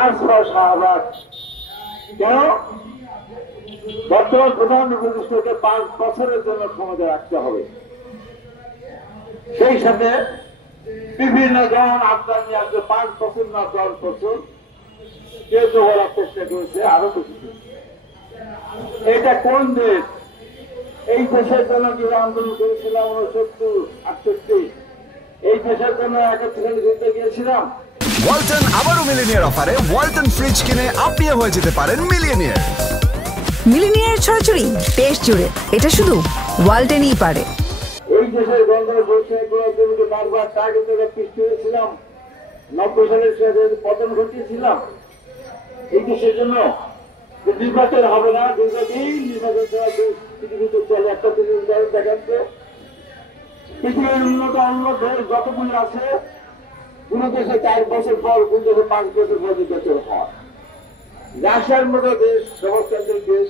Transfer Shahbag. কেন? বর্তমান প্রধান উপদেষ্টাকে 5 বছরের জন্য ক্ষমতা রাখতে হবে। সেই সাথে বিভিন্ন জন আপনার নিয়ে আসবে 5 বছর না 10 বছর, কেউ তো বলার চেষ্টা করেছে আরো বেশি। এটা কোন দেশ? এই দেশের জন্য যে আন্দোলন করেছিলাম 69-68, এই দেশের জন্য 71 ঘুরতে গিয়েছিলাম। ওয়ালটন আবারও মিলিনিয়ার অফারে ওয়ালটন ফ্রিজ কিনে আপনিও হয়ে যেতে পারেন মিলিয়নিয়ার। মিলিনিয়ার ছড়াছড়ি দেশ জুড়ে, এটা শুধু ওয়ালটনই পারে। এই দেশের গণতন্ত্র বৈষম্য করার জন্য বারবার টার্গেট করে পিছিয়ে হয়েছিলাম, 90 সালের পতন ঘটিয়েছিলাম। এই দেশের জন্য নির্বাচন হবে না, দীর্ঘদিন নির্বাচন ছাড়া পৃথিবীতে চলে। একটা উদাহরণ দেখাচ্ছে, পৃথিবীর উন্নত দেশ যতগুলি আছে, কোন দেশে 4 বছর পর, কোন দেশে 5 বছর পর নির্বাচন হয়। রাশিয়ার মতো দেশ, সমাজতান্ত্রিক দেশ,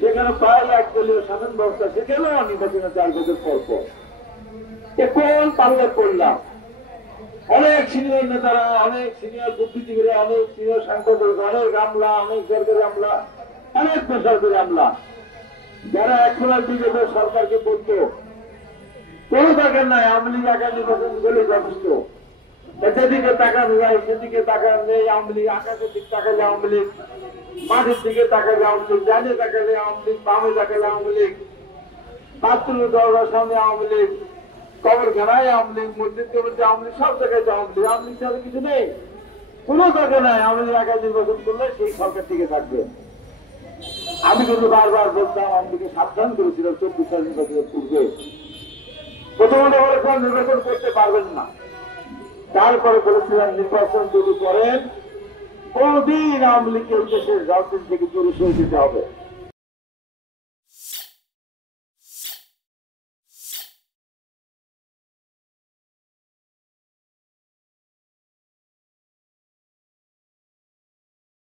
সেখানে প্রায় একদলীয় শাসন ব্যবস্থা, সেখানেও নির্বাচনে 4 বছর পর পর। কোন পাল্লে পড়লাম? অনেক সিনিয়র নেতারা, অনেক সিনিয়র বুদ্ধিজীবীরা, অনেক সিনিয়র সাংসদ, অনেক আমলা, অনেক সরকারি আমলা, অনেক বেসরকারি আমলা, যারা এখন বিজেপি সরকারকে বলতো কোন দরকার নাই, আওয়ামী লীগ আগে নির্বাচন করলে যথেষ্ট, যেদিকে তাকানো যায় সেদিকে তাকানো নেই। আওয়ামী লীগ আকাশের দিকে তাকালে আওয়ামী লীগ, মাঠের দিকে তাকালে আওয়ামী লীগ, ডানে তাকালে আওয়ামী লীগ, বামে তাকালে আওয়ামী লীগ, বাথরুমের দরজার সামনে আওয়ামী লীগ, কবরখানায় আওয়ামী লীগ, মসজিদ কমিটি আওয়ামী লীগ, সব জায়গায় আওয়ামী লীগ। আওয়ামী লীগ ছাড়া কিছু নেই, কোন দরকার নাই। আওয়ামী লীগ আগে নির্বাচন করলে সেই সরকার টিকে থাকবে। আমি কিন্তু বারবার বলতাম, আওয়ামী লীগকে সাবধান করেছিলাম 24 সাল নির্বাচনের পূর্বে, প্রথমত বলেছিলাম নির্বাচন করতে পারবেন না। তারপরে বলেছিলাম নির্বাচন যদি করেন, কোনদিন আওয়ামী লীগকে এই দেশের রাজনীতি থেকে দূরে সরে যেতে হবে।